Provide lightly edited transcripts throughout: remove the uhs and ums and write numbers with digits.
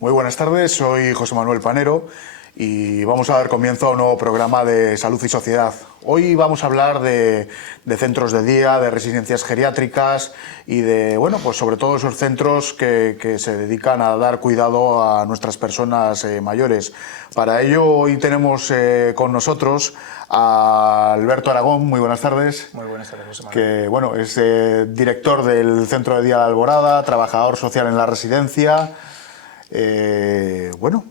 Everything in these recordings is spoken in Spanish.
Muy buenas tardes, soy José Manuel Panero y vamos a dar comienzo a un nuevo programa de Salud y Sociedad. Hoy vamos a hablar de centros de día, de residencias geriátricas y de, bueno, pues sobre todo esos centros que se dedican a dar cuidado a nuestras personas mayores. Para ello hoy tenemos con nosotros a Alberto Aragón. Muy buenas tardes. Muy buenas tardes, José Manuel. Que, bueno, es director del Centro de Día de Alborada, trabajador social en la residencia. Bueno,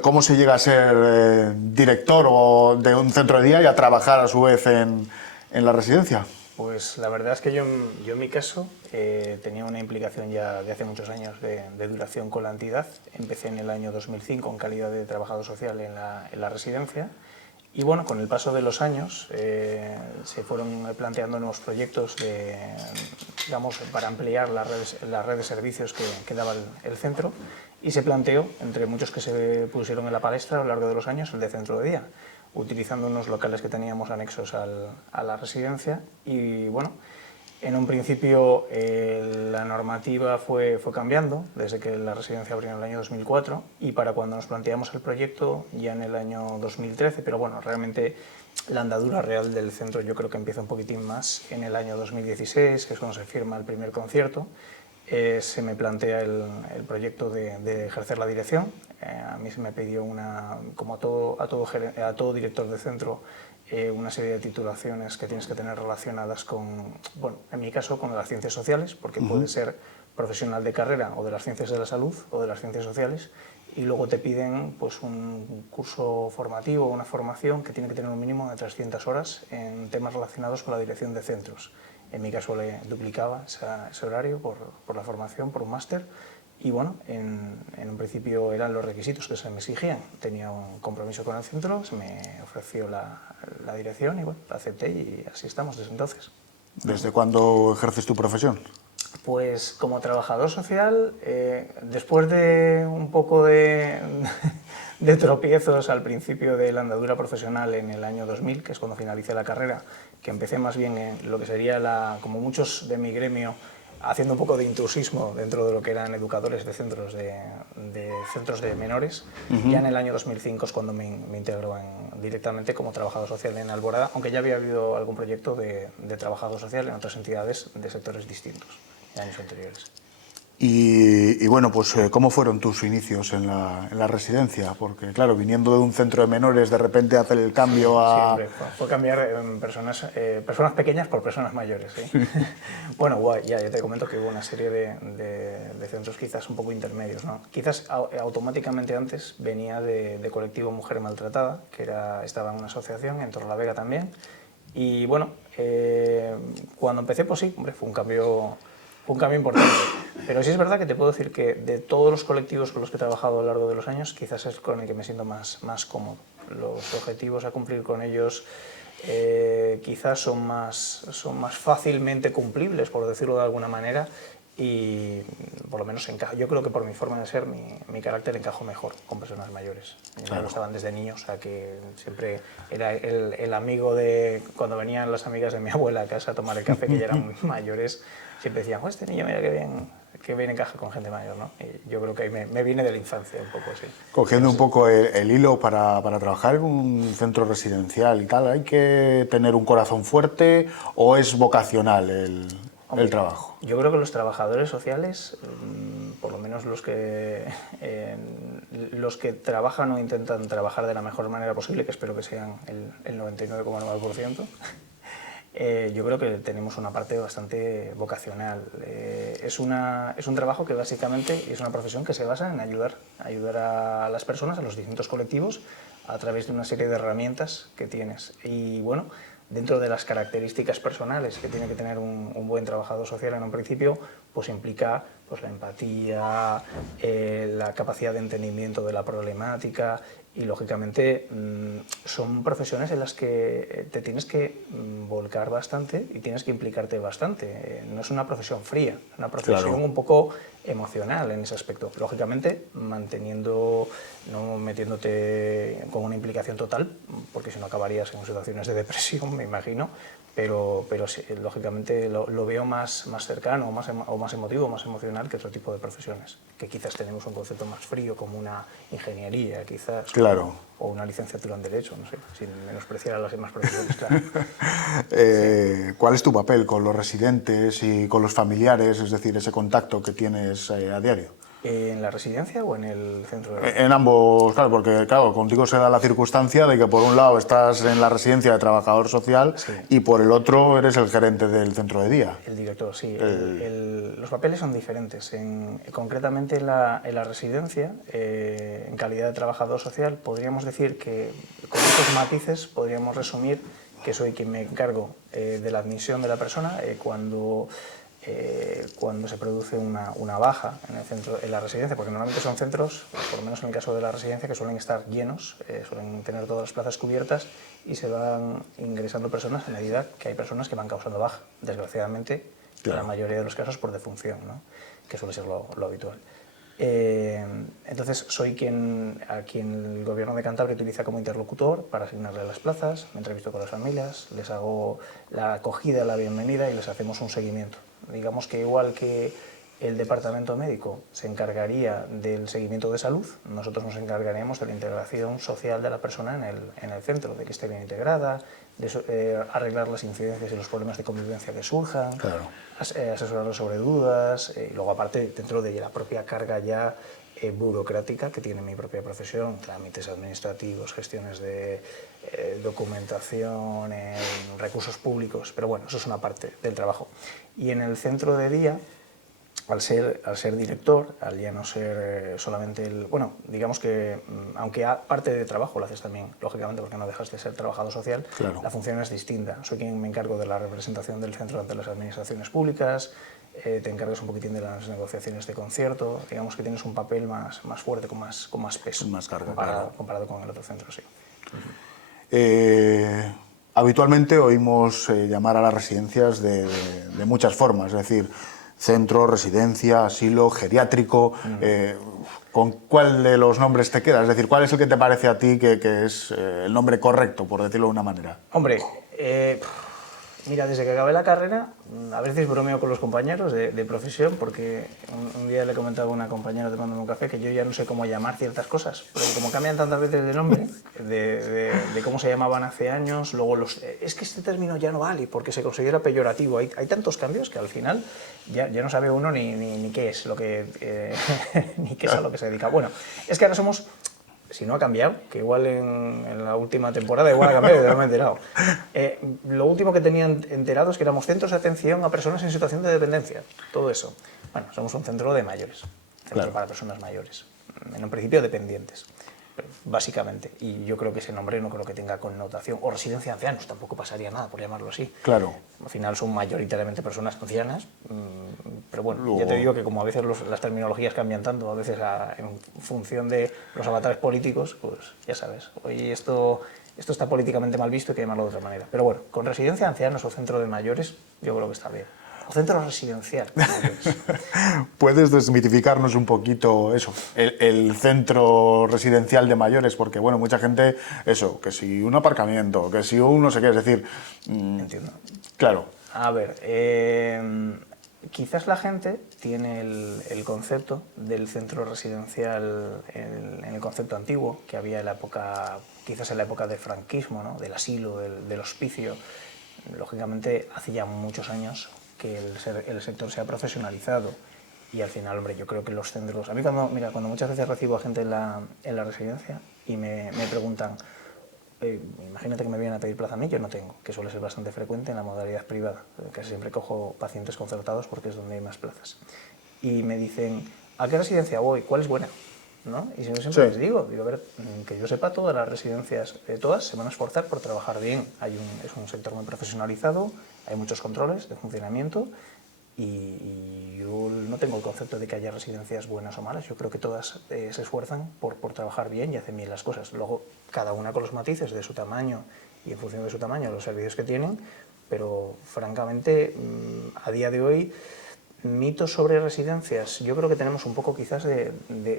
¿cómo se llega a ser director de un centro de día y a trabajar a su vez en la residencia? Pues la verdad es que yo en mi caso tenía una implicación ya de hace muchos años de duración con la entidad. Empecé en el año 2005 en calidad de trabajador social en la residencia. Y bueno, con el paso de los años se fueron planteando nuevos proyectos digamos, para ampliar la red de servicios que daba el centro, y se planteó, entre muchos que se pusieron en la palestra a lo largo de los años, el de centro de día, utilizando unos locales que teníamos anexos a la residencia. Y bueno, en un principio la normativa fue cambiando desde que la residencia abrió en el año 2004, y para cuando nos planteamos el proyecto ya en el año 2013, pero bueno, realmente la andadura real del centro yo creo que empieza un poquitín más en el año 2016, que es cuando se firma el primer concierto. Se me plantea el proyecto de ejercer la dirección. A mí se me pidió, como a todo director de centro, una serie de titulaciones que tienes que tener relacionadas con, bueno, en mi caso, con las ciencias sociales, porque puede ser profesional de carrera o de las ciencias de la salud o de las ciencias sociales, y luego te piden pues un curso formativo, una formación que tiene que tener un mínimo de 300 horas en temas relacionados con la dirección de centros. En mi caso le duplicaba ese horario por la formación, por un máster. Y bueno, en un principio eran los requisitos que se me exigían. Tenía un compromiso con el centro, se me ofreció la dirección y bueno, la acepté, y así estamos desde entonces. ¿Desde cuándo ejerces tu profesión? Pues como trabajador social, después de un poco de tropiezos al principio de la andadura profesional en el año 2000, que es cuando finalicé la carrera, que empecé más bien en lo que sería, como muchos de mi gremio, haciendo un poco de intrusismo dentro de lo que eran educadores de centros de menores. Ya en el año 2005 es cuando me integro directamente como trabajador social en Alborada, aunque ya había habido algún proyecto de trabajador social en otras entidades de sectores distintos en años anteriores. Y bueno, pues ¿cómo fueron tus inicios en la residencia? Porque claro, viniendo de un centro de menores, de repente hacer el cambio a... Siempre fue cambiar personas pequeñas por personas mayores, ¿sí? Bueno, guay, ya te comento que hubo una serie de centros quizás un poco intermedios, ¿no? Quizás automáticamente antes venía de colectivo Mujer Maltratada, que estaba en una asociación en Torrelavega también. Y bueno, cuando empecé, pues sí, hombre, fue un cambio importante. Pero sí es verdad que te puedo decir que de todos los colectivos con los que he trabajado a lo largo de los años, quizás es con el que me siento más cómodo. Los objetivos a cumplir con ellos quizás son más fácilmente cumplibles, por decirlo de alguna manera, y por lo menos yo creo que por mi forma de ser, mi carácter encajo mejor con personas mayores. A mí me gustaban desde niño, o sea que siempre era el amigo de cuando venían las amigas de mi abuela a casa a tomar el café, que ya eran mayores. Siempre decían, este niño mira qué bien encaja con gente mayor, ¿no? Y yo creo que ahí me viene de la infancia un poco así. Cogiendo un poco el hilo para trabajar en un centro residencial y tal, ¿hay que tener un corazón fuerte o es vocacional el trabajo? Yo creo que los trabajadores sociales, por lo menos los que trabajan o intentan trabajar de la mejor manera posible, que espero que sean el 99,9%, yo creo que tenemos una parte bastante vocacional. Es un trabajo que básicamente es una profesión que se basa en ayudar a las personas, a los distintos colectivos, a través de una serie de herramientas que tienes. Y bueno, dentro de las características personales que tiene que tener un buen trabajador social en un principio, pues implica pues, la empatía, la capacidad de entendimiento de la problemática, y lógicamente son profesiones en las que te tienes que volcar bastante y tienes que implicarte bastante. No es una profesión fría, es una profesión un poco emocional en ese aspecto. Lógicamente no metiéndote con una implicación total, porque si no acabarías en situaciones de depresión, me imagino, pero sí, lógicamente lo veo más cercano, o más emotivo, más emocional profesional que otro tipo de profesiones, que quizás tenemos un concepto más frío como una ingeniería, quizás, Claro. o una licenciatura en Derecho, no sé, sin menospreciar a las demás profesiones, claro. ¿Cuál es tu papel con los residentes y con los familiares, es decir, ese contacto que tienes a diario? ¿En la residencia o en el centro de día? En ambos, claro, porque claro, contigo se da la circunstancia de que por un lado estás en la residencia de trabajador social Sí. y por el otro eres el gerente del centro de día. El director, sí. Los papeles son diferentes. Concretamente en la residencia, en calidad de trabajador social, podríamos decir que con estos matices podríamos resumir que soy quien me encargo de la admisión de la persona cuando se produce una baja en el centro, en la residencia, porque normalmente son centros, por lo menos en el caso de la residencia, que suelen estar llenos, suelen tener todas las plazas cubiertas y se van ingresando personas a medida que hay personas que van causando baja, desgraciadamente, Claro. en la mayoría de los casos por defunción, ¿no? Que suele ser lo habitual. Entonces soy a quien el Gobierno de Cantabria utiliza como interlocutor para asignarle las plazas, me entrevisto con las familias, les hago la acogida, la bienvenida y les hacemos un seguimiento. Digamos que igual que el departamento médico se encargaría del seguimiento de salud, nosotros nos encargaríamos de la integración social de la persona en el centro, de que esté bien integrada, de arreglar las incidencias y los problemas de convivencia que surjan, Claro. asesorarlos sobre dudas, y luego aparte dentro de la propia carga ya burocrática que tiene mi propia profesión, trámites administrativos, gestiones de documentación, recursos públicos, pero bueno, eso es una parte del trabajo. Y en el centro de día, al ser director, al ya no ser solamente el... Bueno, digamos que aunque parte de trabajo lo haces también, lógicamente, porque no dejas de ser trabajador social, Claro. la función es distinta. Soy quien me encargo de la representación del centro ante las administraciones públicas, te encargas un poquitín de las negociaciones de concierto, digamos que tienes un papel más fuerte, con más peso, Más carga, comparado con el otro centro, sí. Habitualmente oímos llamar a las residencias de muchas formas, es decir, centro, residencia, asilo, geriátrico. ¿Con cuál de los nombres te quedas? Es decir, ¿cuál es el que te parece a ti que es el nombre correcto, por decirlo de una manera? Hombre, mira, desde que acabé la carrera, a veces bromeo con los compañeros de profesión, porque un día le comentaba a una compañera tomándome un café que yo ya no sé cómo llamar ciertas cosas, porque como cambian tantas veces de nombre, de cómo se llamaban hace años, luego es que este término ya no vale, porque se considera peyorativo. Hay tantos cambios que al final ya no sabe uno ni qué es lo que ni qué es a lo que se dedica. Bueno, es que ahora somos... Si no ha cambiado, que igual en la última temporada igual ha cambiado, ya no me he enterado. Lo último que tenían enterado es que éramos centros de atención a personas en situación de dependencia, todo eso. Bueno, somos un centro de mayores, centro Claro. para personas mayores, en un principio dependientes, básicamente. Y yo creo que ese nombre no creo que tenga connotación, o residencia de ancianos, tampoco pasaría nada por llamarlo así. Claro. Al final son mayoritariamente personas ancianas, pero bueno, ya te digo que como a veces las terminologías cambian tanto, a veces en función de los avatares políticos, pues ya sabes, hoy esto está políticamente mal visto y hay que llamarlo de otra manera. Pero bueno, con residencia de ancianos o centro de mayores, yo creo que está bien. O centro residencial de mayores. ¿Puedes desmitificarnos un poquito eso, el centro residencial de mayores? Porque, bueno, mucha gente, eso, que si un aparcamiento, que si un no sé qué, es decir... Entiendo. Claro. A ver, quizás la gente tiene el concepto del centro residencial en el concepto antiguo que había en la época, quizás en la época del franquismo, ¿no? Del asilo, del hospicio. Lógicamente, hace ya muchos años que el sector se ha profesionalizado y al final, hombre, yo creo que los centros... A mí cuando muchas veces recibo a gente en la residencia y me preguntan, imagínate que me vienen a pedir plaza a mí, yo no tengo, que suele ser bastante frecuente en la modalidad privada, casi siempre cojo pacientes concertados porque es donde hay más plazas. Y me dicen, ¿a qué residencia voy? ¿Cuál es buena? ¿No? Y yo siempre les digo, a ver, que yo sepa, todas las residencias, todas se van a esforzar por trabajar bien. Es un sector muy profesionalizado, hay muchos controles de funcionamiento y yo no tengo el concepto de que haya residencias buenas o malas. Yo creo que todas se esfuerzan por trabajar bien y hacen bien las cosas. Luego, cada una con los matices de su tamaño y en función de su tamaño, los servicios que tienen, pero francamente, a día de hoy, mitos sobre residencias, yo creo que tenemos un poco quizás de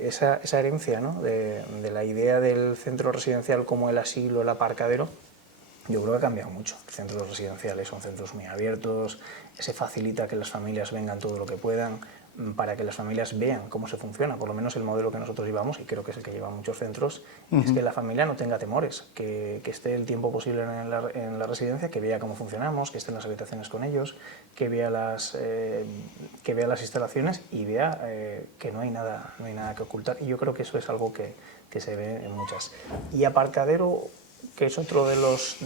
esa herencia, ¿no? de la idea del centro residencial como el asilo, el aparcadero. Yo creo que ha cambiado mucho. Los centros residenciales son centros muy abiertos, se facilita que las familias vengan todo lo que puedan. para que las familias vean cómo se funciona, por lo menos el modelo que nosotros llevamos, y creo que es el que llevan muchos centros, es que la familia no tenga temores, que esté el tiempo posible en la residencia, que vea cómo funcionamos, que esté en las habitaciones con ellos, que vea las instalaciones y vea que no hay nada que ocultar. Y yo creo que eso es algo que se ve en muchas. Y aparcadero, que es otro de los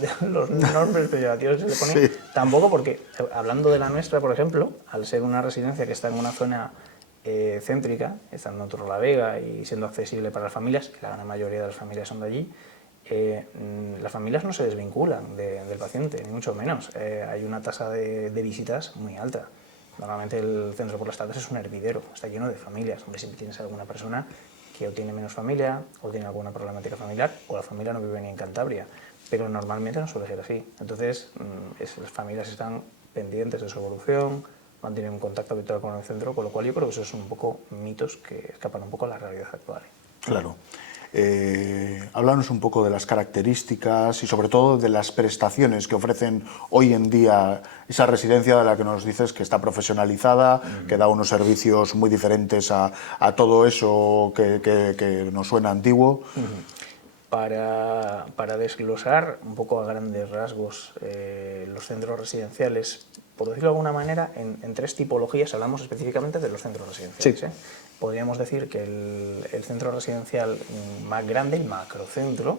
nombres peyorativos que se le pone, sí. Tampoco, porque hablando de la nuestra, por ejemplo, al ser una residencia que está en una zona céntrica, estando en Torrelavega y siendo accesible para las familias, que la gran mayoría de las familias son de allí, las familias no se desvinculan del paciente, ni mucho menos. Hay una tasa de visitas muy alta. Normalmente el centro por las tardes es un hervidero, está lleno de familias. Hombre, siempre tienes alguna persona que o tiene menos familia, o tiene alguna problemática familiar, o la familia no vive ni en Cantabria, pero normalmente no suele ser así. Entonces, las familias están pendientes de su evolución, mantienen un contacto habitual con el centro, con lo cual yo creo que esos son un poco mitos que escapan un poco a la realidad actual. Claro. Háblanos un poco de las características y sobre todo de las prestaciones que ofrecen hoy en día esa residencia de la que nos dices que está profesionalizada, que da unos servicios muy diferentes a todo eso que nos suena antiguo. Para desglosar un poco a grandes rasgos los centros residenciales, por decirlo de alguna manera, en tres tipologías hablamos específicamente de los centros residenciales. Sí. Podríamos decir que el centro residencial más grande, el macrocentro,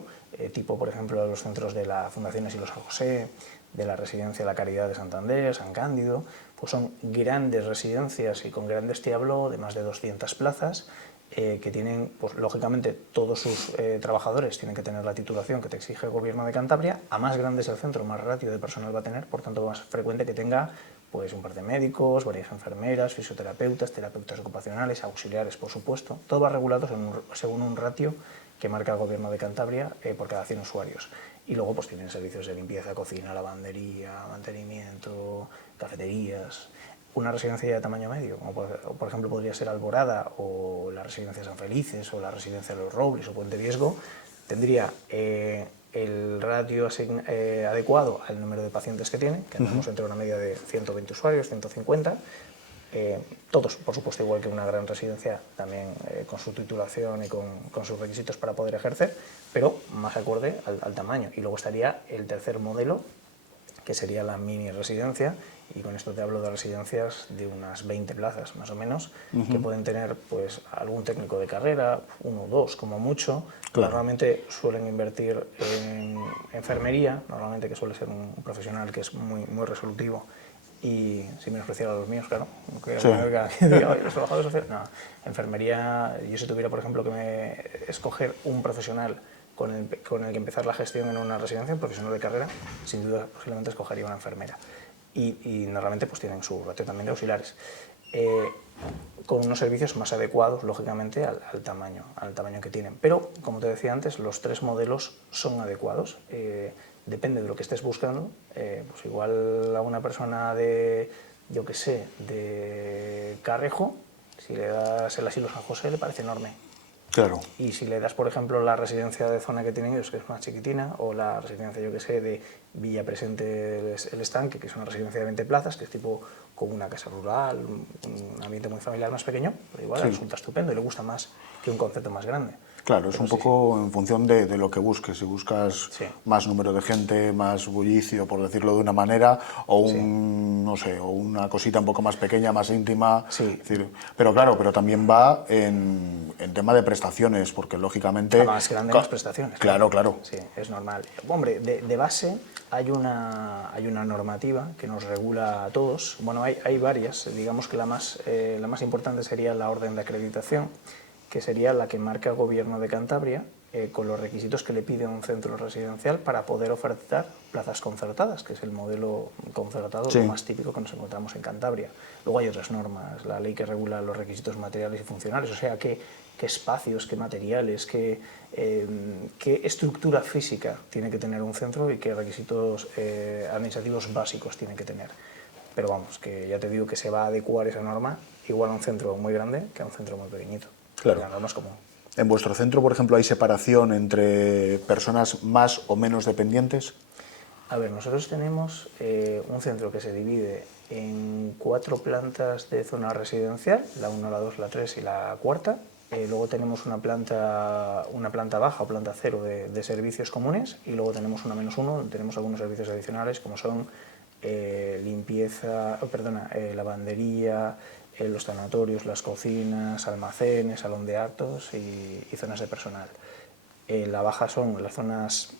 tipo por ejemplo los centros de la Fundación Asilo San José, de la Residencia de la Caridad de Santander, San Cándido, pues son grandes residencias y con grandes establo de más de 200 plazas, que tienen, pues lógicamente todos sus trabajadores tienen que tener la titulación que te exige el Gobierno de Cantabria. A más grande es el centro, más ratio de personal va a tener, por tanto más frecuente que tenga pues un par de médicos, varias enfermeras, fisioterapeutas, terapeutas ocupacionales, auxiliares, por supuesto. Todo va regulado según un ratio que marca el Gobierno de Cantabria por cada 100 usuarios. Y luego pues tienen servicios de limpieza, cocina, lavandería, mantenimiento, cafeterías. Una residencia de tamaño medio, como por ejemplo podría ser Alborada o la residencia San Felices o la residencia de Los Robles o Puente Viesgo, tendría el ratio adecuado al número de pacientes que tiene, que andamos entre una media de 120 usuarios, 150, todos, por supuesto, igual que una gran residencia, también con su titulación y con sus requisitos para poder ejercer, pero más acorde al tamaño. Y luego estaría el tercer modelo, que sería la mini residencia, y con esto te hablo de residencias de unas 20 plazas más o menos, que pueden tener pues algún técnico de carrera, uno o dos como mucho. Claro. Normalmente suelen invertir en enfermería, normalmente que suele ser un profesional que es muy resolutivo, y sin menospreciar a los míos, claro, que sí. Diga, los trabajadores sociales, no, enfermería, yo si tuviera por ejemplo que escoger un profesional con el que empezar la gestión en una residencia, un profesional de carrera, sin duda posiblemente escogería una enfermera. Y normalmente pues tienen su ratio también de auxiliares, con unos servicios más adecuados, lógicamente, al tamaño que tienen. Pero, como te decía antes, los tres modelos son adecuados. Depende de lo que estés buscando. Pues igual a una persona de, yo qué sé, de Carrejo, si le das el Asilo San José, le parece enorme. Claro. Y si le das, por ejemplo, la residencia de zona que tienen ellos, que es más chiquitina, o la residencia, yo que sé, de Villa Presente el Estanque, que es una residencia de 20 plazas, que es tipo como una casa rural, un ambiente muy familiar más pequeño, pero igual sí. Resulta estupendo y le gusta más que un concepto más grande. Claro, es un poco en función de lo que busques. Si buscas más número de gente, más bullicio, por decirlo de una manera, o no sé, o una cosita un poco más pequeña, más íntima. Sí. Es decir, pero claro, pero también va en tema de prestaciones, porque lógicamente... Más grande las prestaciones. Claro. Sí, es normal. Hombre, de base hay una normativa que nos regula a todos. Bueno, hay varias. Digamos que la más importante sería la orden de acreditación, que sería la que marca el Gobierno de Cantabria con los requisitos que le pide un centro residencial para poder ofertar plazas concertadas, que es el modelo concertado lo más típico que nos encontramos en Cantabria. Luego hay otras normas, la ley que regula los requisitos materiales y funcionales, o sea, qué espacios, qué materiales, qué estructura física tiene que tener un centro y qué requisitos administrativos básicos tiene que tener. Pero vamos, que ya te digo que se va a adecuar esa norma igual a un centro muy grande que a un centro muy pequeñito. Claro. La norma es común. ¿En vuestro centro, por ejemplo, hay separación entre personas más o menos dependientes? A ver, nosotros tenemos un centro que se divide en 4 plantas de zona residencial, la 1, la 2, la 3 y la cuarta. Luego tenemos una planta baja o planta cero de servicios comunes, y luego tenemos una -1, donde tenemos algunos servicios adicionales como son lavandería, los tanatorios, las cocinas, almacenes, salón de actos y zonas de personal. La baja son las zonas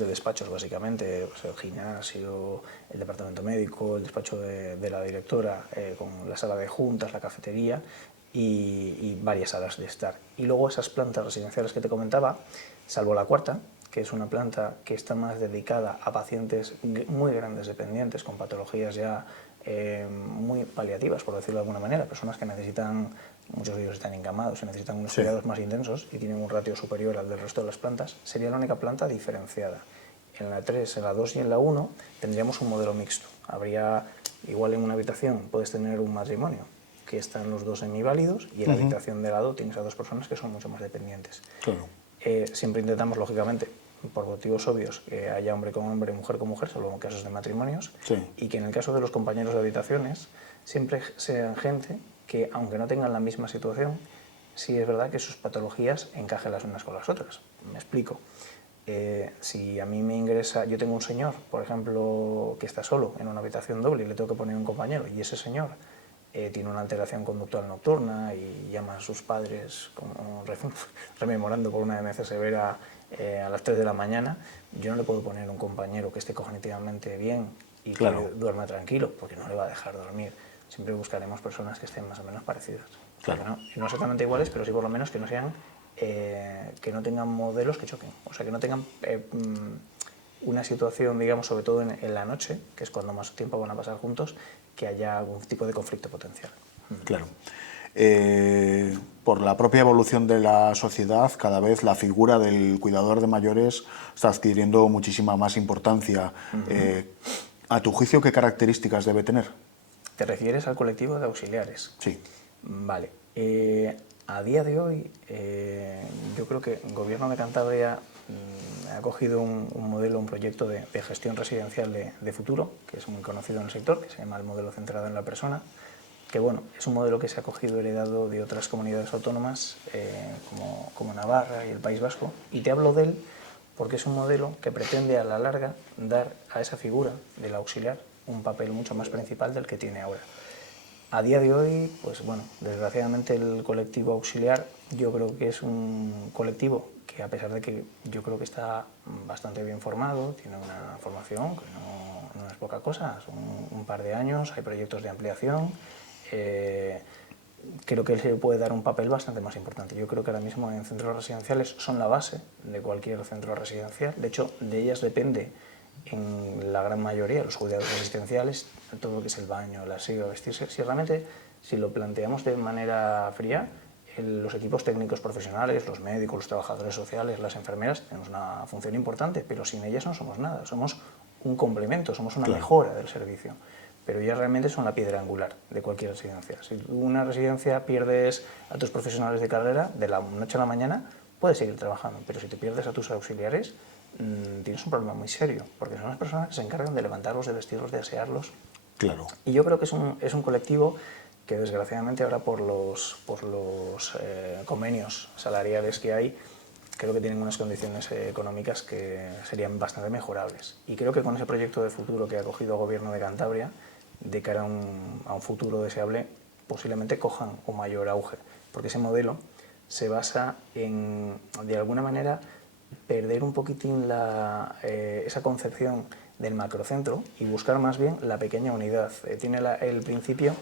de despachos, básicamente, pues el gimnasio, el departamento médico, el despacho de la directora, con la sala de juntas, la cafetería y varias salas de estar. Y luego esas plantas residenciales que te comentaba, salvo la cuarta, que es una planta que está más dedicada a pacientes muy grandes dependientes, con patologías ya muy paliativas, por decirlo de alguna manera, personas que necesitan, muchos de ellos están encamados y necesitan unos cuidados más intensos y tienen un ratio superior al del resto de las plantas, sería la única planta diferenciada. En la 3, en la 2 y en la 1 tendríamos un modelo mixto. Habría, igual en una habitación puedes tener un matrimonio que están los dos semiválidos, y en la habitación de lado tienes a 2 personas que son mucho más dependientes. Claro. Siempre intentamos, lógicamente, por motivos obvios, que haya hombre con hombre, mujer con mujer, salvo en casos de matrimonios, y que en el caso de los compañeros de habitaciones siempre sean gente que, aunque no tengan la misma situación, sí es verdad que sus patologías encajen las unas con las otras. Me explico. Si a mí me ingresa, yo tengo un señor, por ejemplo, que está solo en una habitación doble y le tengo que poner un compañero, y ese señor tiene una alteración conductual nocturna y llama a sus padres como rememorando por una demencia severa a las 3 de la mañana, yo no le puedo poner un compañero que esté cognitivamente bien y que duerma tranquilo, porque no le va a dejar dormir. Siempre buscaremos personas que estén más o menos parecidas. No exactamente iguales, pero sí por lo menos que no sean que no tengan modelos que choquen, o sea, que no tengan una situación, digamos, sobre todo en la noche, que es cuando más tiempo van a pasar juntos, que haya algún tipo de conflicto potencial. Claro. Por la propia evolución de la sociedad, cada vez la figura del cuidador de mayores está adquiriendo muchísima más importancia. ¿A tu juicio qué características debe tener? ¿Te refieres al colectivo de auxiliares? Sí. Vale. A día de hoy, yo creo que el Gobierno de Cantabria ha cogido un modelo, un proyecto de gestión residencial de futuro, que es muy conocido en el sector, que se llama el modelo centrado en la persona, que bueno, es un modelo que se ha cogido heredado de otras comunidades autónomas, como Navarra y el País Vasco, y te hablo de él porque es un modelo que pretende a la larga dar a esa figura del auxiliar un papel mucho más principal del que tiene ahora. A día de hoy, pues bueno, desgraciadamente el colectivo auxiliar yo creo que es un colectivo que, a pesar de que yo creo que está bastante bien formado, tiene una formación que no es poca cosa, son un par de años, hay proyectos de ampliación, creo que se puede dar un papel bastante más importante. Yo creo que ahora mismo en centros residenciales son la base de cualquier centro residencial, de hecho de ellas depende en la gran mayoría los cuidados asistenciales, todo lo que es el baño, el aseo, vestirse. Si realmente, si lo planteamos de manera fría, los equipos técnicos profesionales, los médicos, los trabajadores sociales, las enfermeras, tenemos una función importante, pero sin ellas no somos nada, somos un complemento, somos una mejora del servicio. Pero ellas realmente son la piedra angular de cualquier residencia. Si tú una residencia pierdes a tus profesionales de carrera, de la noche a la mañana puedes seguir trabajando, pero si te pierdes a tus auxiliares, tienes un problema muy serio, porque son las personas que se encargan de levantarlos, de vestirlos, de asearlos. Claro. Y yo creo que es un colectivo que desgraciadamente ahora por los convenios salariales que hay, creo que tienen unas condiciones económicas que serían bastante mejorables. Y creo que con ese proyecto de futuro que ha cogido el Gobierno de Cantabria, de cara a un futuro deseable, posiblemente cojan un mayor auge, porque ese modelo se basa en, de alguna manera, perder un poquitín esa concepción del macrocentro y buscar más bien la pequeña unidad. Tiene el principio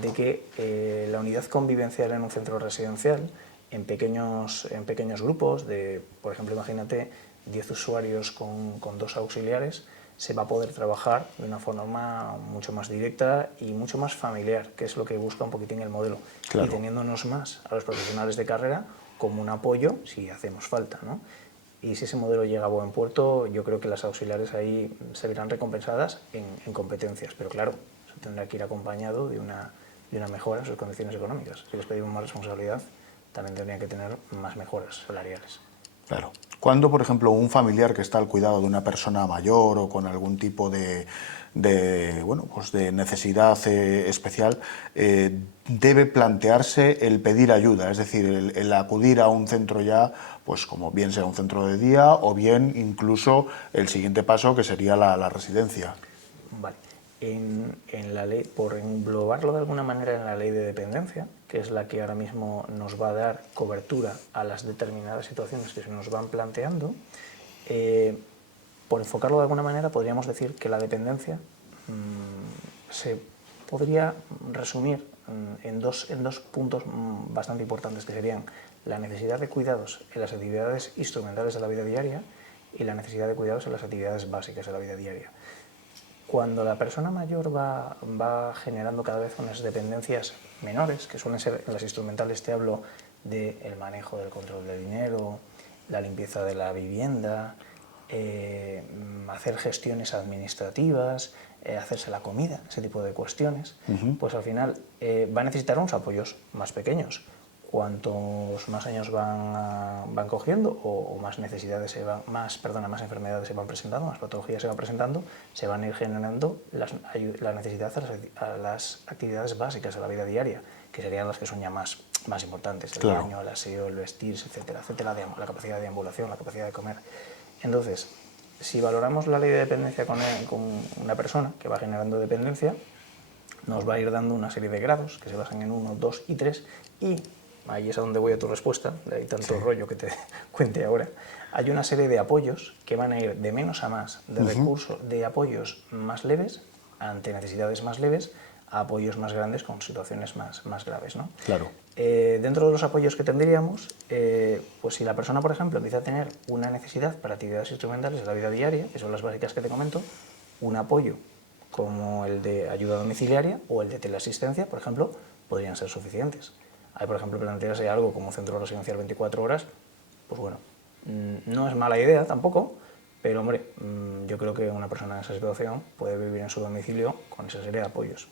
de que la unidad convivencial en un centro residencial, en pequeños grupos, por ejemplo, imagínate 10 usuarios con 2 auxiliares, se va a poder trabajar de una forma mucho más directa y mucho más familiar, que es lo que busca un poquitín el modelo. Claro. Y teniéndonos más a los profesionales de carrera como un apoyo si hacemos falta, ¿no? Y si ese modelo llega a buen puerto, yo creo que las auxiliares ahí se verán recompensadas en competencias, pero claro, eso tendrá que ir acompañado de una mejora en sus condiciones económicas. Si les pedimos más responsabilidad, también tendrían que tener más mejoras salariales. Claro. Cuando, por ejemplo, un familiar que está al cuidado de una persona mayor o con algún tipo bueno, pues de necesidad especial, debe plantearse el pedir ayuda, es decir, el acudir a un centro ya, pues como bien sea un centro de día o bien incluso el siguiente paso que sería la residencia. Vale. En la ley, por englobarlo de alguna manera en la ley de dependencia, que es la que ahora mismo nos va a dar cobertura a las determinadas situaciones que se nos van planteando, por enfocarlo de alguna manera, podríamos decir que la dependencia se podría resumir en dos puntos bastante importantes, que serían la necesidad de cuidados en las actividades instrumentales de la vida diaria y la necesidad de cuidados en las actividades básicas de la vida diaria. Cuando la persona mayor va generando cada vez unas dependencias menores, que suelen ser, en las instrumentales te hablo del manejo del control del dinero, la limpieza de la vivienda, hacer gestiones administrativas, hacerse la comida, ese tipo de cuestiones, pues al final va a necesitar unos apoyos más pequeños. Cuantos más años van cogiendo o más necesidades más enfermedades se van presentando, más patologías se van presentando, se van a ir generando la necesidad a las actividades básicas de la vida diaria, que serían las que son ya más importantes, el baño, el aseo, el vestirse, etcétera, etcétera, la capacidad de ambulación, la capacidad de comer. Entonces, si valoramos la ley de dependencia con una persona que va generando dependencia, nos va a ir dando una serie de grados que se basan en 1, 2 y 3, y ahí es a donde voy a tu respuesta, de ahí tanto rollo que te cuente ahora. Hay una serie de apoyos que van a ir de menos a más, de recursos, de apoyos más leves ante necesidades más leves, a apoyos más grandes con situaciones más graves, ¿no? Claro. Dentro de los apoyos que tendríamos, pues si la persona, por ejemplo, empieza a tener una necesidad para actividades instrumentales de la vida diaria, que son las básicas que te comento, un apoyo como el de ayuda domiciliaria o el de teleasistencia, por ejemplo, podrían ser suficientes. Hay, por ejemplo, plantearse algo como un centro residencial 24 horas, pues bueno, no es mala idea tampoco, pero hombre, yo creo que una persona en esa situación puede vivir en su domicilio con esa serie de apoyos.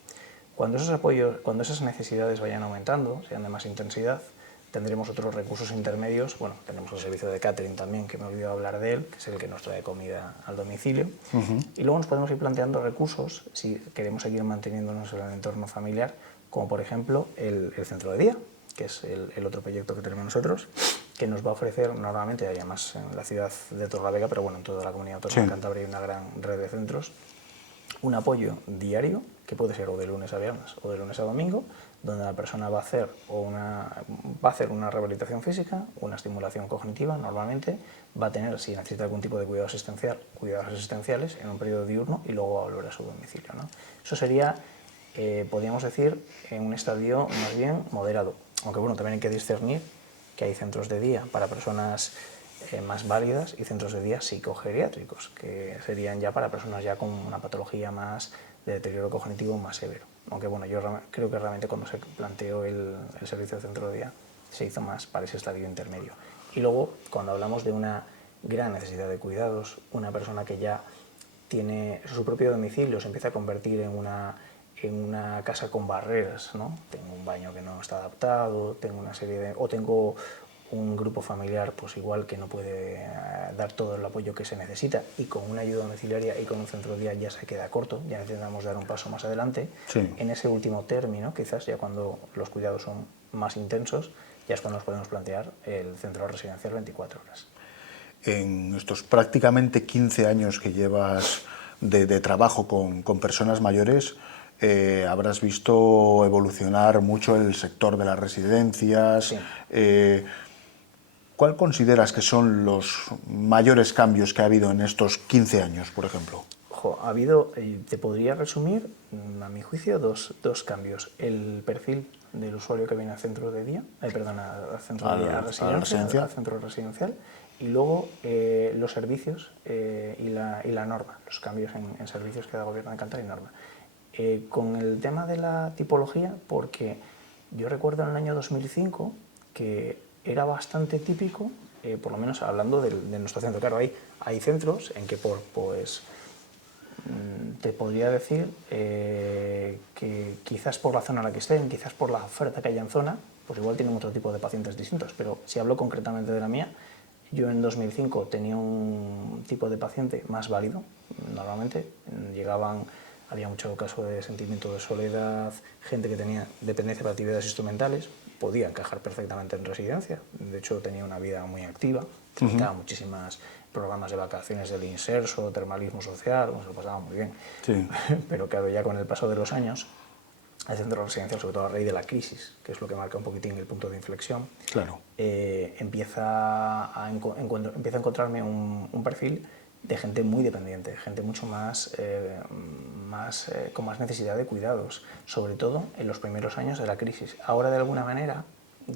Cuando esas necesidades vayan aumentando, sean de más intensidad, tendremos otros recursos intermedios. Bueno, tenemos el servicio de catering también, que me he olvidado hablar de él, que es el que nos trae comida al domicilio. Y luego nos podemos ir planteando recursos si queremos seguir manteniéndonos en el entorno familiar, como por ejemplo el centro de día, que es el otro proyecto que tenemos nosotros, que nos va a ofrecer normalmente, además en la ciudad de Torrelavega, pero bueno, en toda la comunidad autónoma de Cantabria hay una gran red de centros, un apoyo diario, que puede ser o de lunes a viernes o de lunes a domingo, donde la persona va a hacer una rehabilitación física, una estimulación cognitiva normalmente, va a tener, si necesita algún tipo de cuidado asistencial, cuidados asistenciales en un periodo diurno y luego va a volver a su domicilio, ¿no? Eso sería, podríamos decir, en un estadio más bien moderado. Aunque bueno, también hay que discernir que hay centros de día para personas más válidas y centros de día psicogeriátricos, que serían ya para personas ya con una patología más de deterioro cognitivo más severo. Aunque bueno, yo creo que realmente cuando se planteó el servicio de centro de día se hizo más para ese estadio intermedio. Y luego, cuando hablamos de una gran necesidad de cuidados, una persona que ya tiene su propio domicilio, se empieza a convertir en una casa con barreras, ¿no? Tengo un baño que no está adaptado, tengo un grupo familiar pues igual que no puede dar todo el apoyo que se necesita, y con una ayuda domiciliaria y con un centro de día ya se queda corto, ya necesitamos dar un paso más adelante. En ese último término, quizás ya cuando los cuidados son más intensos, ya es cuando nos podemos plantear el centro residencial 24 horas. En estos prácticamente 15 años que llevas de trabajo con personas mayores, habrás visto evolucionar mucho el sector de las residencias. Sí. ¿Cuál consideras que son los mayores cambios que ha habido en estos 15 años, por ejemplo? Ha habido, te podría resumir, a mi juicio, dos cambios. El perfil del usuario que viene al centro de día, al centro residencial, y luego los servicios y la norma, los cambios en servicios que da el Gobierno de Cantabria y norma. Con el tema de la tipología, porque yo recuerdo en el año 2005 que era bastante típico, por lo menos hablando de nuestro centro. Claro, hay centros en que te podría decir que quizás por la zona en la que estén, quizás por la oferta que haya en zona, pues igual tienen otro tipo de pacientes distintos. Pero si hablo concretamente de la mía, Yo en 2005 tenía un tipo de paciente más válido, normalmente. Había mucho caso de sentimiento de soledad, gente que tenía dependencia para actividades instrumentales, podía encajar perfectamente en residencia. De hecho, tenía una vida muy activa, trataba muchísimos programas de vacaciones del Inserso, termalismo social, se lo pasaba muy bien. Sí. Pero claro, ya con el paso de los años, el centro residencial, sobre todo a raíz de la crisis, que es lo que marca un poquitín el punto de inflexión, Claro. empieza a encontrarme un perfil de gente muy dependiente, gente mucho más, con más necesidad de cuidados, sobre todo en los primeros años de la crisis. Ahora, de alguna manera,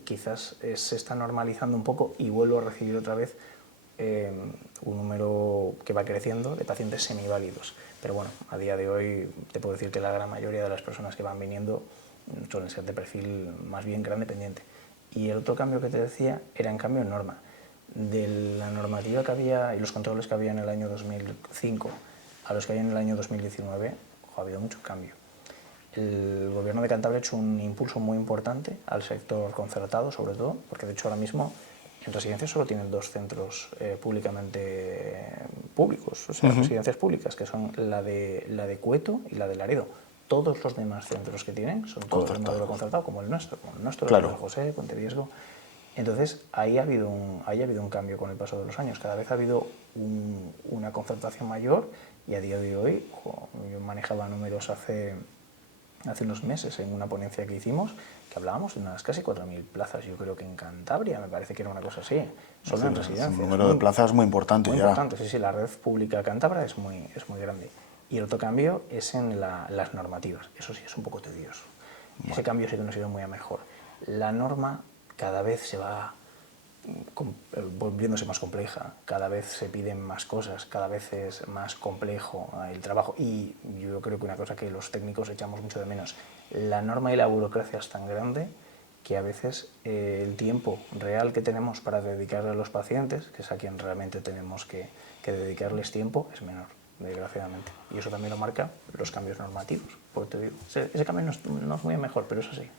quizás se está normalizando un poco y vuelvo a recibir otra vez un número que va creciendo de pacientes semiválidos. Pero bueno, a día de hoy te puedo decir que la gran mayoría de las personas que van viniendo suelen ser de perfil más bien gran dependiente. Y el otro cambio que te decía era en cambio en norma. De la normativa que había y los controles que había en el año 2005 a los que hay en el año 2019, ha habido mucho cambio. El gobierno de Cantabria ha hecho un impulso muy importante al sector concertado, sobre todo, porque de hecho ahora mismo en residencias solo tienen 2 centros públicamente públicos, o sea, residencias públicas, que son la de Cueto y la de Laredo. Todos los demás centros que tienen son todos de modelo concertado, como el nuestro, Claro. el de José, Puente Viesgo. Entonces, ahí ha habido un cambio con el paso de los años. Cada vez ha habido una concertación mayor y a día de hoy, yo manejaba números hace unos meses en una ponencia que hicimos, que hablábamos de unas casi 4.000 plazas, yo creo que en Cantabria, me parece que era una cosa así, solo en residencias. Un número de plazas muy importante Muy ya. importante, sí, la red pública cántabra es muy grande. Y el otro cambio es en las normativas, eso sí es un poco tedioso. Ese cambio sí que no ha sido muy a mejor. La norma cada vez se va volviéndose más compleja, cada vez se piden más cosas, cada vez es más complejo el trabajo y yo creo que una cosa que los técnicos echamos mucho de menos, la norma y la burocracia es tan grande que a veces el tiempo real que tenemos para dedicarle a los pacientes, que es a quien realmente tenemos que dedicarles tiempo, es menor, desgraciadamente. Y eso también lo marca los cambios normativos, porque te digo, ese cambio no es muy mejor, pero eso sí.